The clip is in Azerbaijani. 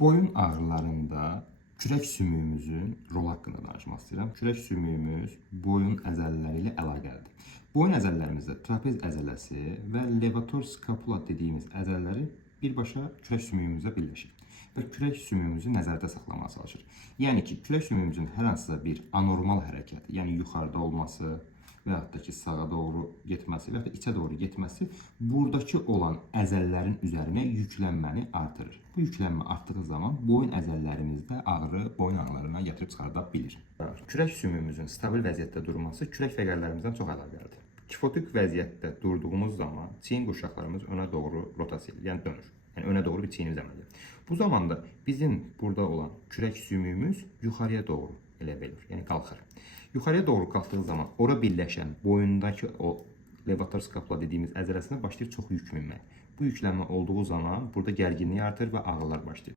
Boyun ağrılarında kürək sümüyümüzün rolu haqqında danışmaq istəyirəm. Kürək sümüyümüz boyun əzələləri ilə əlaqəlidir. Boyun əzələlərimizdə trapez əzələsi və levator skapula dediyimiz əzələləri birbaşa kürək sümüyümüzlə birləşir və kürək sümüyümüzü nəzərdə saxlamağa çalışır. Yəni ki, kürək sümüyümüzün hər hansısa bir anormal hərəkəti, yəni yuxarıda olması və yaxud da ki, sağa doğru getməsi və yaxud da içə doğru getməsi buradakı olan əzələlərin üzərinə yüklənməni artırır. Bu yüklənmə artdığı zaman boyun əzələlərimizdə ağrı, boyun ağrılarına gətirib çıxarda bilir. Kürək sümüyümüzün stabil vəziyyətdə durması kürək fəqərlərimizdən çox əlaqəlidir. Kifotik vəziyyətdə durduğumuz zaman çiyin qurşaqlarımız önə doğru rotasiya edir, yəni dönür. Yəni önə doğru bir çiyinimiz əməl edir. Bu zamanda bizim burada olan kürək sümüyümüz yuxarıya doğru elə bilir, yəni qalxır. Yuxarıya doğru qalxdığı zaman ora birləşən boyundakı o levator skapula dediyimiz əzələsinə başlayır çox yük minmək. Bu yüklənmə olduğu zaman burada gərginlik artır və ağrılar başlayır.